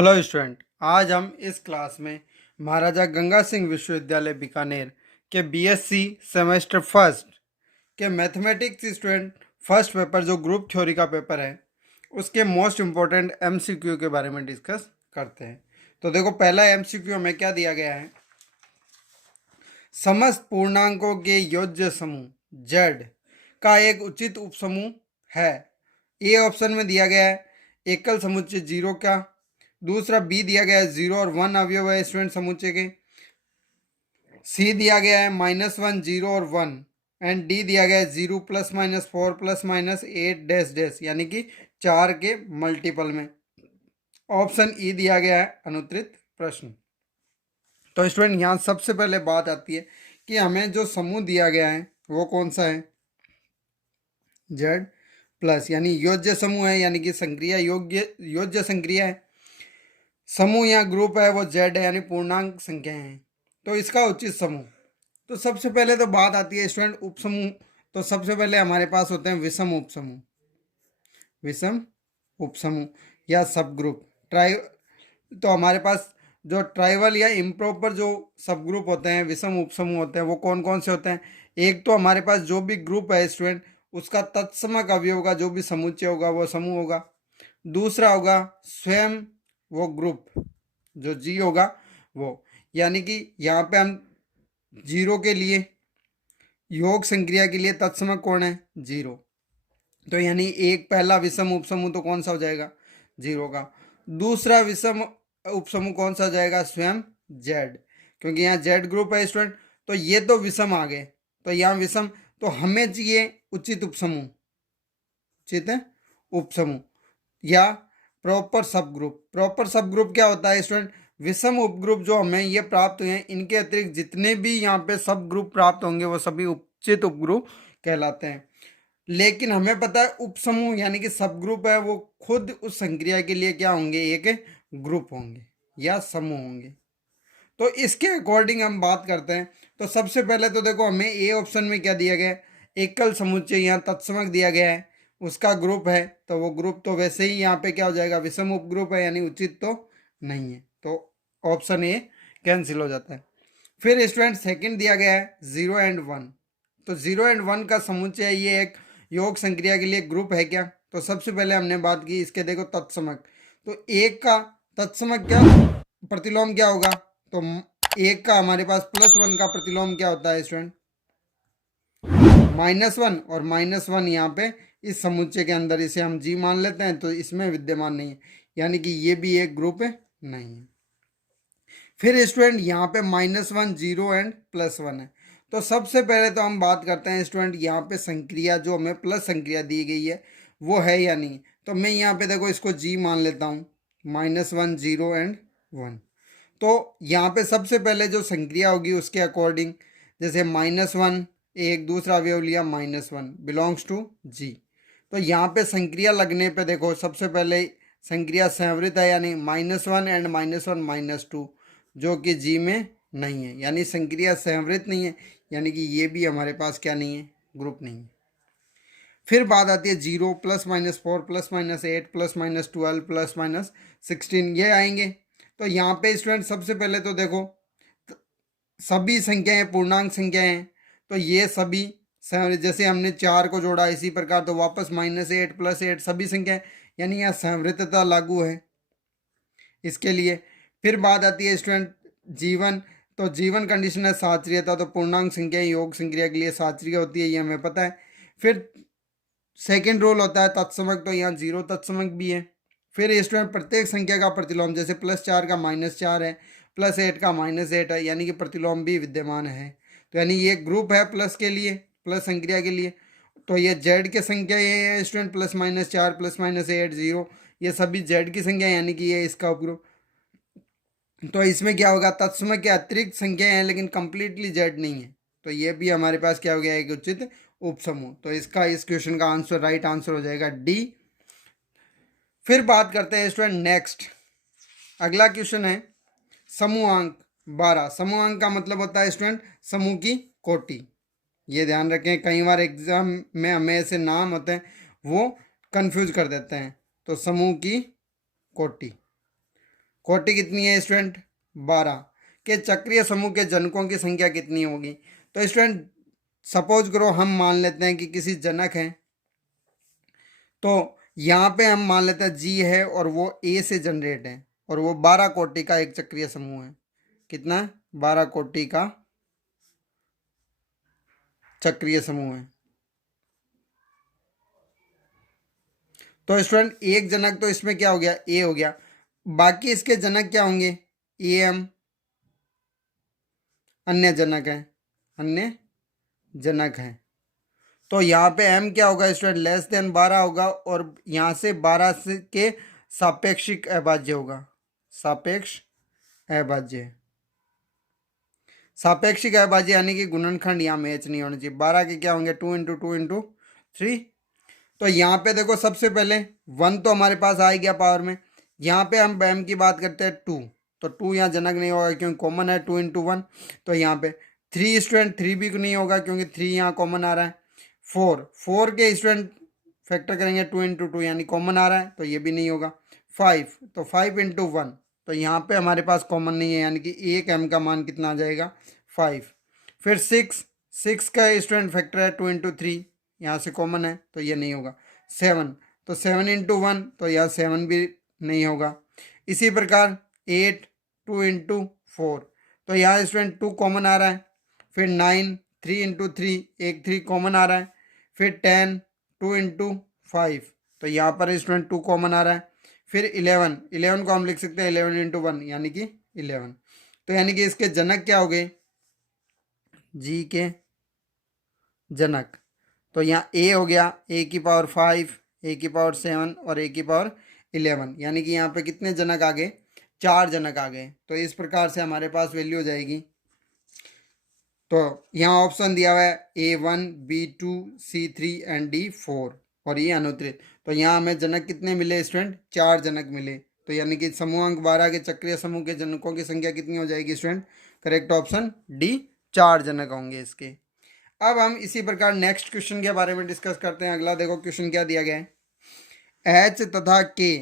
Hello student, आज हम इस क्लास में महाराजा गंगा सिंह विश्वविद्यालय बीकानेर के बीएससी सेमेस्टर फर्स्ट के मैथमेटिक्स स्टूडेंट फर्स्ट पेपर जो ग्रुप थ्योरी का पेपर है उसके मोस्ट इम्पोर्टेंट एमसीक्यू के बारे में डिस्कस करते हैं। तो देखो, पहला एमसीक्यू में क्या दिया गया है। समस्त पूर्णांकों के योज्य समूह Z का एक उचित उपसमूह है। ए ऑप्शन में दिया गया है एकल समुच्चय जीरो का, दूसरा बी दिया गया है 0 और 1 अवयव है स्टूडेंट समुच्चय के, सी दिया गया है -1 0 और 1 एंड डी दिया गया है 0 +-4 +-8 डैश डैश यानी कि 4 के मल्टीपल में। ऑप्शन ई दिया गया है अनुत्तरित प्रश्न। तो स्टूडेंट यहाँ सबसे पहले बात आती है कि हमें जो समूह दिया गया है वो कौन सा है, Z प्लस यानी योज्य समूह है, यानी कि संक्रिया योज्य संक्रिया है। समूह या ग्रुप है वो Z है यानी पूर्णांक संख्या है। तो इसका उचित समूह, तो सबसे पहले तो बात आती है स्टूडेंट उपसमूह। तो सबसे पहले हमारे पास होते हैं विषम उपसमूह, विषम उपसमूह या सब ग्रुप ट्राई। तो हमारे पास जो ट्राइवल या इम्प्रॉपर जो सब ग्रुप होते हैं, विषम उपसमूह होते हैं, वो कौन कौन से होते हैं। एक तो हमारे पास जो भी ग्रुप है स्टूडेंट उसका तत्समक अवयव का जो भी समुच्चय होगा वो समूह होगा। दूसरा होगा स्वयं वो ग्रुप जो जी होगा वो, यानी कि यहाँ पे हम जीरो के लिए योग संक्रिया के लिए तत्समक कौन है, जीरो। तो यानी एक पहला विषम उपसमूह तो कौन सा हो जाएगा, जीरो का। दूसरा विषम उपसमूह कौन सा हो जाएगा, स्वयं जेड, क्योंकि यहाँ जेड ग्रुप है स्टूडेंट। तो ये तो विषम आ गए, तो यहाँ विषम, तो हमें चाहिए उचित उपसमूह, उचित है उपसमूह या प्रॉपर सब ग्रुप। प्रॉपर सब ग्रुप क्या होता है स्टूडेंट, विषम उपग्रुप जो हमें ये प्राप्त हुए हैं इनके अतिरिक्त जितने भी यहाँ पे सब ग्रुप प्राप्त होंगे वो सभी उचित उपग्रुप कहलाते हैं। लेकिन हमें पता है उपसमूह यानी कि सब ग्रुप है वो खुद उस संक्रिया के लिए क्या होंगे, एक ग्रुप होंगे या समूह होंगे। तो इसके अकॉर्डिंग हम बात करते हैं। तो सबसे पहले तो देखो हमें ए ऑप्शन में क्या दिया गया है, एकल समुच्चय यहाँ तत्समक दिया गया है, उसका ग्रुप है। तो वो ग्रुप तो वैसे ही यहाँ पे क्या हो जाएगा, विषम उपग्रुप है यानी उचित तो नहीं है। तो ऑप्शन ए कैंसिल हो जाता है। फिर स्टूडेंट सेकंड दिया गया है 0 एंड 1। तो 0 एंड 1 का समुच्चय ये एक योग संक्रिया के लिए ग्रुप है क्या। तो सबसे पहले हमने बात की इसके, देखो तत्समक। तो एक का तत्समक क्या प्रतिलोम क्या होगा, तो एक का हमारे पास +1 का प्रतिलोम क्या होता है स्टूडेंट, -1। और -1 यहाँ पे इस समुच्चय के अंदर इसे हम जी मान लेते हैं, तो इसमें विद्यमान नहीं है, यानी कि ये भी एक ग्रुप है नहीं है। फिर स्टूडेंट यहाँ पे -1 0 एंड +1 है। तो सबसे पहले तो हम बात करते हैं स्टूडेंट यहाँ पे संक्रिया जो हमें प्लस संक्रिया दी गई है वो है या नहीं। तो मैं यहाँ पे देखो इसको जी मान लेता हूँ, -1 0 एंड 1। तो यहाँ पे सबसे पहले जो संक्रिया होगी उसके अकॉर्डिंग, जैसे -1 एक दूसरा अवयव लिया -1 बिलोंग्स टू जी। तो यहाँ पे संक्रिया लगने पे देखो सबसे पहले संक्रिया संवृत है यानी -1 एंड -1 -2 जो कि जी में नहीं है, यानी संक्रिया संवृत नहीं है, यानी कि ये भी हमारे पास क्या नहीं है, ग्रुप नहीं है। फिर बात आती है 0 +-4 +-8 +-12 +-16 ये आएंगे। तो यहाँ पे स्टूडेंट सबसे पहले तो देखो सभी संख्याएं पूर्णांक संख्याएं हैं, तो ये सभी जैसे हमने 4 को जोड़ा इसी प्रकार तो वापस -8 +8 सभी संख्याएं, यानी यहाँ संवृतता लागू है इसके लिए। फिर बात आती है स्टूडेंट जीवन। तो जीवन कंडीशन है साचर्यता, तो पूर्णांक संख्या योग संक्रिया के लिए साचर्य होती है, ये हमें पता है। फिर सेकेंड रोल होता है तत्समक, तो यहाँ 0 तत्समक भी है। फिर स्टूडेंट प्रत्येक संख्या का प्रतिलोम, जैसे +4 का -4 है, +8 का -8 है, यानी कि प्रतिलोम भी विद्यमान है। तो यानी ये ग्रुप है प्लस के लिए, प्लस संक्रिया के लिए। तो ये जेड की संख्या ये है स्टूडेंट +-4 +-8 0, ये सभी जेड की संख्या यानी कि ये इसका उपग्रुप। तो इसमें क्या होगा, तत्समक के अतिरिक्त संख्या है लेकिन कंप्लीटली जेड नहीं है, तो ये भी हमारे पास क्या हो गया, एक उचित उपसमूह। तो इसका इस क्वेश्चन का आंसर राइट आंसर हो जाएगा डी। फिर बात करते हैं स्टूडेंट नेक्स्ट, अगला क्वेश्चन है समूहांक 12। समूहांक का मतलब होता है स्टूडेंट समूह की कोटि। ये ध्यान रखें, कई बार एग्जाम में हमें ऐसे नाम होते हैं वो कंफ्यूज कर देते हैं। तो समूह की कोटि, कोटि कितनी है स्टूडेंट 12 के चक्रीय समूह के जनकों की संख्या कितनी होगी। तो स्टूडेंट सपोज करो हम मान लेते हैं कि किसी जनक है, तो यहाँ पे हम मान लेते हैं जी है और वो ए से जनरेट है और वो 12 कोटि का एक चक्रीय समूह है। कितना 12 कोटि का चक्रीय समूह है। तो स्टूडेंट एक जनक तो इसमें क्या हो गया ए हो गया, बाकी इसके जनक क्या होंगे ए एम अन्य जनक है, अन्य जनक है। तो यहाँ पे m क्या होगा स्टूडेंट लेस देन 12 होगा और यहाँ से 12 से के सापेक्षिक अभाज्य होगा, सापेक्ष अभाज्य, सापेक्षिक अभाज्य यानी कि गुणनखंड यहाँ मैच नहीं होना चाहिए। 12 के क्या होंगे 2 इंटू 2 इंटू 3। तो यहाँ पे देखो सबसे पहले 1 तो हमारे पास आ गया पावर में, यहाँ पे हम m की बात करते हैं 2, तो 2 यहाँ जनक नहीं होगा क्योंकि कॉमन है 2 इंटू 1। तो यहाँ पे 3 स्टूडेंट 3 भी नहीं होगा क्योंकि 3 यहाँ कॉमन आ रहा है। 4 के स्टूडेंट फैक्टर करेंगे 2 इंटू 2 यानी कॉमन आ रहा है तो ये भी नहीं होगा। 5 तो 5 इंटू 1 तो यहाँ पे हमारे पास कॉमन नहीं है यानी कि एक m का मान कितना आ जाएगा 5। फिर 6 का स्टूडेंट फैक्टर है 2 इंटू 3 यहाँ से कॉमन है तो ये नहीं होगा। 7 तो 7 इंटू 1 तो यहाँ 7 भी नहीं होगा। इसी प्रकार 8 2 इंटू 4 तो यहाँ स्टूडेंट 2 कॉमन आ रहा है। फिर 9 3 इंटू 3 एक 3 कॉमन आ रहा है। फिर 10 2 इंटू 5 तो यहाँ पर स्टूडेंट 2 कॉमन आ रहा है। फिर 11 को हम लिख सकते हैं 11 इंटू 1 यानी कि 11। तो यानी कि इसके जनक क्या हो गए जी के जनक। तो यहाँ ए हो गया ए की पावर 5 ए की पावर 7 और ए की पावर 11 यानी कि यहाँ पे कितने जनक आ गए 4 जनक आ गए। तो इस प्रकार से हमारे पास वैल्यू हो जाएगी। तो यहाँ ऑप्शन दिया हुआ है A1 B2 C3 and D4 और ये अनुत्तरित। तो यहाँ हमें जनक कितने मिले स्टूडेंट 4 जनक मिले। तो यानी कि समूहांक 12 के चक्रीय समूह के जनकों की संख्या कितनी हो जाएगी स्टूडेंट करेक्ट ऑप्शन डी 4 जनक होंगे इसके। अब हम इसी प्रकार नेक्स्ट क्वेश्चन के बारे में डिस्कस करते हैं। अगला देखो क्वेश्चन क्या दिया गया है एच तथा के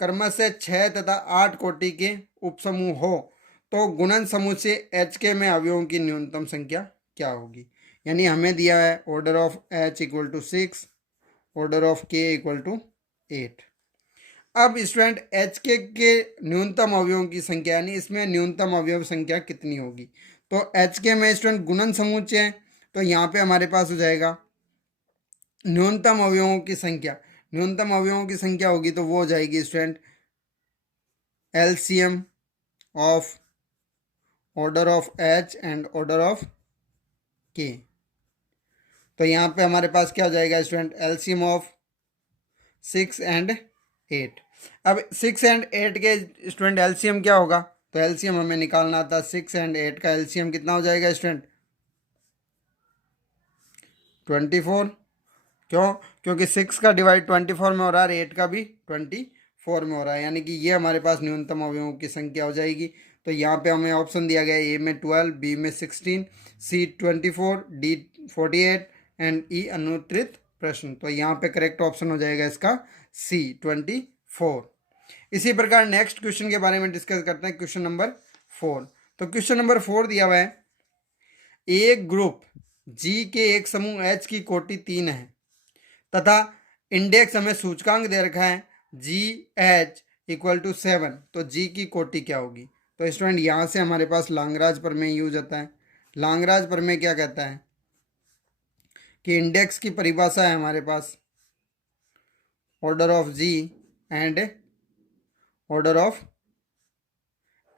क्रमशः 6 तथा 8 कोटि के उपसमूह हो तो गुणन समूह से एच के में अवयवों की न्यूनतम संख्या क्या होगी। यानी हमें दिया है order of h equal to 6 order of k equal to 8। अब स्टूडेंट एच के न्यूनतम अवयवों की संख्या यानी इसमें न्यूनतम अवयव संख्या कितनी होगी। तो एच के में स्टूडेंट गुणन समुच्चय है तो यहाँ पे हमारे पास हो जाएगा न्यूनतम अवयवों की संख्या, न्यूनतम अवयवों की संख्या होगी तो वो हो जाएगी student LCM of order of H and order of के। तो यहाँ पे हमारे पास क्या हो जाएगा स्टूडेंट एलसीएम ऑफ 6 एंड 8। अब 6 एंड 8 के स्टूडेंट एलसीएम क्या होगा तो एलसीएम हमें निकालना था 6 एंड 8 का एलसीएम कितना हो जाएगा स्टूडेंट 24। क्यों क्योंकि 6 का डिवाइड 24 में हो रहा है 8 का भी 24 में हो रहा है यानी कि ये हमारे पास न्यूनतम अवयवों की संख्या हो जाएगी। तो यहाँ पे हमें ऑप्शन दिया गया है ए में 12 बी में 16 सी 24 डी 48 एंड ई अनुत्तरित प्रश्न। तो यहाँ पे करेक्ट ऑप्शन हो जाएगा इसका सी 24। इसी प्रकार नेक्स्ट क्वेश्चन के बारे में डिस्कस करते हैं क्वेश्चन नंबर 4। तो क्वेश्चन नंबर 4 दिया हुआ है एक ग्रुप जी के एक समूह एच की कोटि 3 है तथा इंडेक्स हमें सूचकांक दे रखा है जी एच इक्वल टू 7 तो जी की कोटि क्या होगी। तो स्टूडेंट यहाँ से हमारे पास लांगराज प्रमेय यूज होता है। लांगराज प्रमेय क्या कहता है कि इंडेक्स की परिभाषा है हमारे पास order of ji and order of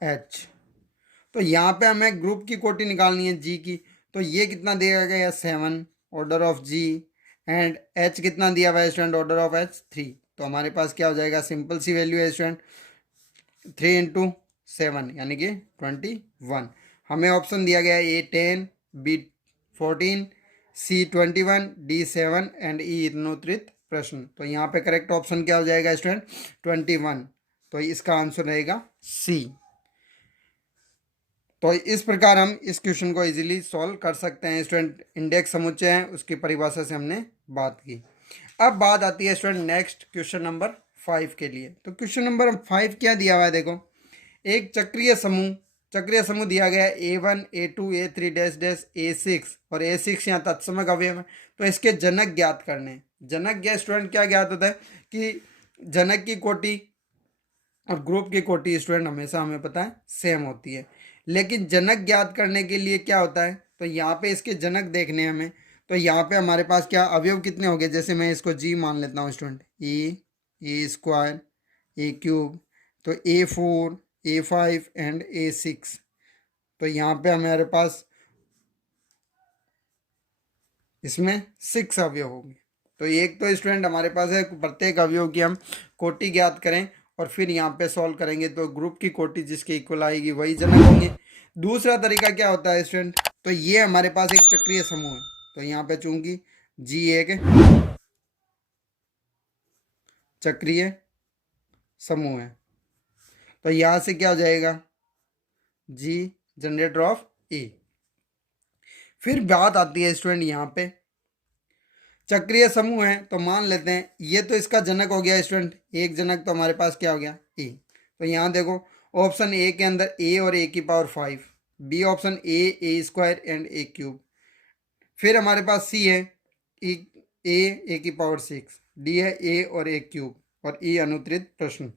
H. तो यहाँ पे हमें ग्रुप की कोटि निकालनी है जी की, तो ये कितना दिया गया 7 order of ji and h कितना दिया हुआ है स्टूडेंट ऑर्डर ऑफ एच 3। तो हमारे पास क्या हो जाएगा सिंपल सी वैल्यू है स्टूडेंट 3 इंटू 7 यानी कि 21। हमें ऑप्शन दिया गया है ए 10 बी 14 सी 21 डी 7 एंड ई अनुत्तरित प्रश्न। तो यहाँ पे करेक्ट ऑप्शन क्या हो जाएगा स्टूडेंट 21। तो इसका आंसर रहेगा सी। तो इस प्रकार हम इस क्वेश्चन को इजीली सॉल्व कर सकते हैं। स्टूडेंट इंडेक्स समुच्चय है उसकी परिभाषा से हमने बात की। अब बात आती है स्टूडेंट नेक्स्ट क्वेश्चन नंबर 5 के लिए। तो क्वेश्चन नंबर 5 क्या दिया हुआ है देखो एक चक्रीय समूह दिया गया है A1 A2 A3 dash dash A6 और A6 यहाँ तत्समक अवयव है, तो इसके जनक ज्ञात करने। जनक ज्ञात स्टूडेंट क्या ज्ञात होता है कि जनक की कोटि और ग्रुप की कोटि स्टूडेंट हमेशा हमें पता है सेम होती है, लेकिन जनक ज्ञात करने के लिए क्या होता है, तो यहाँ पे इसके जनक देखने हैं हमें। तो यहाँ पे हमारे पास क्या अवयव कितने हो गए, जैसे मैं इसको जी मान लेता हूँ स्टूडेंट, ए² A³ तो A4 A5 एंड A6। तो यहाँ पे हमारे पास इसमें 6 अवयव होंगे। तो एक तो स्टूडेंट हमारे पास है प्रत्येक अवयव की हम कोटि ज्ञात करें और फिर यहाँ पे सॉल्व करेंगे, तो ग्रुप की कोटि जिसके इक्वल आएगी वही जनक होंगे। दूसरा तरीका क्या होता है स्टूडेंट, तो ये हमारे पास एक चक्रीय समूह है, तो यहाँ पे चूंकि जी एक चक्रीय समूह है, तो यहाँ से क्या हो जाएगा जी जनरेटर ऑफ ए। फिर बात आती है स्टूडेंट यहाँ पे चक्रीय समूह है, तो मान लेते हैं ये तो इसका जनक हो गया स्टूडेंट, एक जनक तो हमारे पास क्या हो गया ए। तो यहाँ देखो ऑप्शन ए के अंदर ए और ए की power 5, B option A² and A³, फिर हमारे पास सी है ए की पावर 6, डी है ए और A³ और ई अनुत्तरित प्रश्न।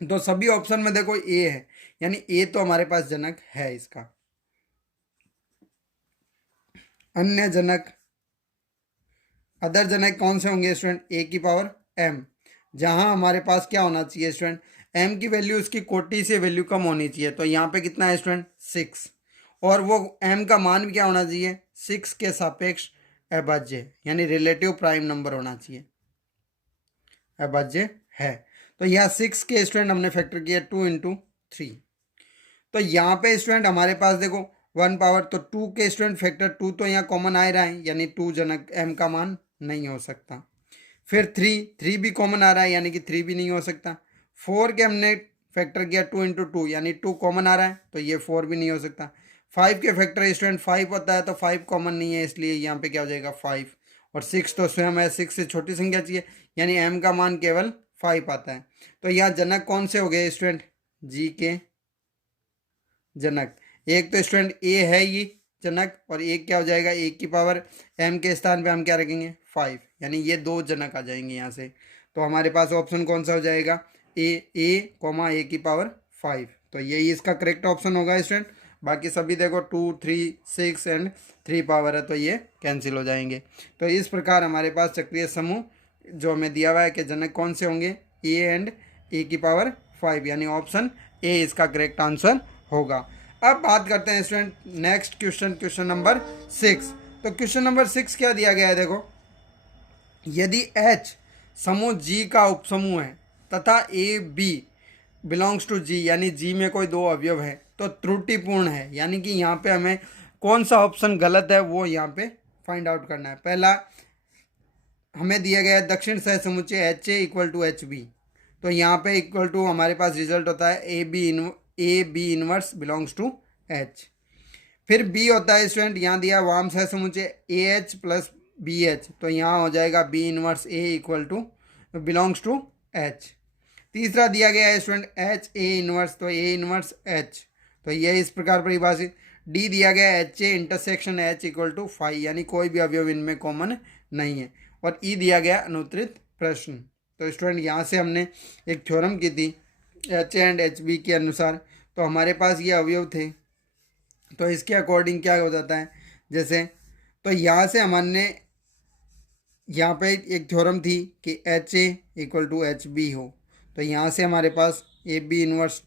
तो सभी ऑप्शन में देखो ए है, यानी ए तो हमारे पास जनक है इसका। अन्य जनक अदर जनक कौन से होंगे स्टूडेंट, ए की पावर m, जहां हमारे पास क्या होना चाहिए स्टूडेंट, m की वैल्यू उसकी कोटि से वैल्यू कम होनी चाहिए, तो यहाँ पे कितना है स्टूडेंट 6, और वो m का मान भी क्या होना चाहिए 6 के सापेक्ष अभाज्य, यानी रिलेटिव प्राइम नंबर होना चाहिए, अभाज्य है। तो यहाँ 6 के स्टूडेंट हमने फैक्टर किया 2 × 3, तो यहाँ पे स्टूडेंट हमारे पास देखो 1 पावर, तो 2 के स्टूडेंट फैक्टर 2 तो यहाँ कॉमन आ रहा है, यानी 2 जनक m का मान नहीं हो सकता। फिर 3 भी कॉमन आ रहा है, यानी कि 3 भी नहीं हो सकता। 4 के हमने फैक्टर किया 2 × 2, यानी 2 कॉमन आ रहा है, तो ये 4 भी नहीं हो सकता। 5 के फैक्टर स्टूडेंट 5 होता है, तो 5 कॉमन नहीं है, इसलिए यहाँ पे क्या हो जाएगा 5, और 6 तो स्वयं है, 6 से छोटी संख्या चाहिए, यानी m का मान केवल 5 आता है। तो यहाँ जनक कौन से हो गए स्टूडेंट, जी के जनक। एक तो स्टूडेंट ए है ये जनक, और एक क्या हो जाएगा एक की पावर m के स्थान पे हम क्या रखेंगे 5, यानी ये 2 जनक आ जाएंगे यहाँ से। तो हमारे पास ऑप्शन कौन सा हो जाएगा ए की पावर 5, तो यही इसका करेक्ट ऑप्शन होगा स्टूडेंट। बाकी सभी देखो 2 3 6 एंड 3 पावर है, तो ये कैंसिल हो जाएंगे। तो इस प्रकार हमारे पास चक्रीय समूह जो हमें दिया हुआ है कि जनक कौन से होंगे ए एंड ए की पावर 5, यानी ऑप्शन ए इसका करेक्ट आंसर होगा। अब बात करते हैं स्टूडेंट नेक्स्ट क्वेश्चन नंबर 6। तो क्वेश्चन नंबर 6 क्या दिया गया है, देखो यदि H समूह G का उपसमूह है तथा AB बिलोंग्स टू G, यानी G में कोई 2 अवयव है तो त्रुटिपूर्ण है, यानी कि यहाँ पे हमें कौन सा ऑप्शन गलत है वो यहाँ पे फाइंड आउट करना है। पहला हमें दिया गया है दक्षिण सह समुच्चय HA = HB, तो यहाँ पे इक्वल टू हमारे पास रिजल्ट होता है a b inverse belongs to H। फिर B होता है स्टूडेंट, यहाँ दिया वाम सह समुच्चय AH + BH, तो यहाँ हो जाएगा B inverse A = belongs to H। तीसरा दिया गया है स्टूडेंट H A इनवर्स, तो A इनवर्स H, तो ये इस प्रकार परिभाषित। D दिया गया है HA इंटरसेक्शन H = phi, यानी कोई भी अवयव इनमें कॉमन नहीं है। और E दिया गया अनुत्तरित प्रश्न। तो स्टूडेंट यहाँ से हमने एक थ्योरम की थी HA एंड HB के अनुसार, तो हमारे पास ये अवयव थे, तो इसके अकॉर्डिंग क्या हो जाता है जैसे, तो यहाँ से हमने यहाँ पे एक थ्योरम थी कि HA = HB हो, तो यहाँ से हमारे पास AB inverse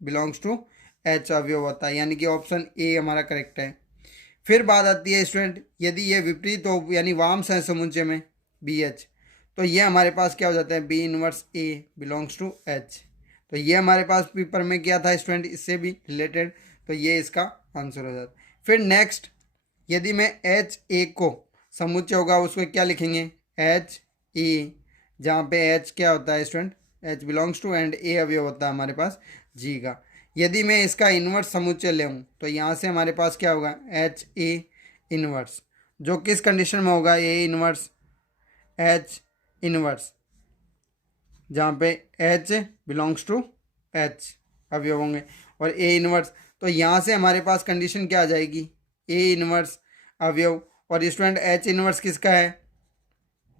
belongs to H अवयव होता है, यानी कि ऑप्शन ए हमारा करेक्ट है। फिर बात आती है स्टूडेंट यदि ये विपरीत हो, यानी वाम सह समुच्चय में BH, तो ये हमारे पास क्या हो जाता है B inverse A belongs to H, तो ये हमारे पास पेपर में क्या था स्टूडेंट इससे भी रिलेटेड, तो ये इसका आंसर हो जाता है। फिर नेक्स्ट यदि मैं HA को समुच्चय होगा उसको क्या लिखेंगे HA, जहाँ पे H क्या होता है student H belongs to and A अवयव होता है हमारे पास G का। यदि मैं इसका इन्वर्स समुच्चय ले हूँ तो यहाँ से हमारे पास क्या होगा HA इन्वर्स, जो किस कंडीशन में होगा A इन्वर्स H इन्वर्स, जहाँ पे H बिलोंग्स टू H अवयव होंगे और ए इनवर्स, तो यहाँ से हमारे पास कंडीशन क्या आ जाएगी, ए इनवर्स अवयव। और स्टूडेंट एच इनवर्स किसका है,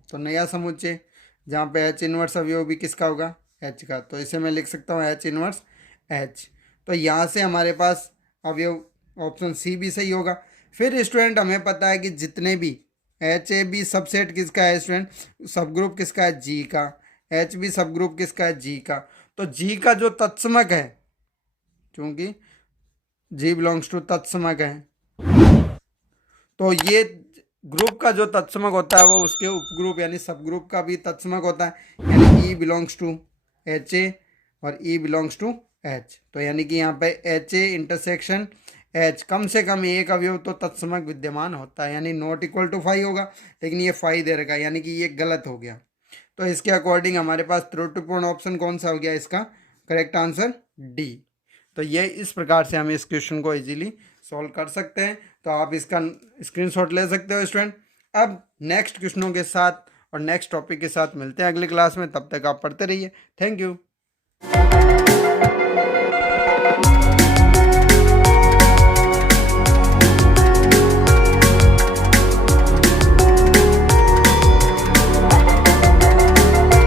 तो नया समुच्चय जहाँ पे एच इनवर्स अवयव भी किसका होगा, एच का, तो इसे मैं लिख सकता हूँ एच इनवर्स एच। तो यहाँ से हमारे पास अवयव ऑप्शन सी भी सही होगा। फिर स्टूडेंट हमें पता है कि जितने भी एच ए बी सबसेट किसका है स्टूडेंट, सब ग्रुप किसका है, जी का, एच बी सब ग्रुप किसका है, जी का। तो जी का जो तत्समक है, क्योंकि जी बिलोंग्स टू तत्समक है, तो ये ग्रुप का जो तत्समक होता है वो उसके उपग्रुप यानी सब ग्रुप का भी तत्समक होता है, यानी ई बिलोंग्स टू एच ए और ई बिलोंग्स टू एच। तो यानी कि यहाँ पे एच ए इंटरसेक्शन एच, कम से कम एक अवयव तो तत्समक विद्यमान होता है, यानी नॉट इक्वल टू 5 होगा, लेकिन ये 5 दे रखा है, यानी कि ये गलत हो गया। तो इसके अकॉर्डिंग हमारे पास त्रुटिपूर्ण ऑप्शन कौन सा हो गया, इसका करेक्ट आंसर डी। तो ये इस प्रकार से हम इस क्वेश्चन को इजीली सॉल्व कर सकते हैं। तो आप इसका स्क्रीनशॉट ले सकते हो स्टूडेंट। अब नेक्स्ट क्वेश्चनों के साथ और नेक्स्ट टॉपिक के साथ मिलते हैं अगली क्लास में, तब तक आप पढ़ते रहिए। Thank you.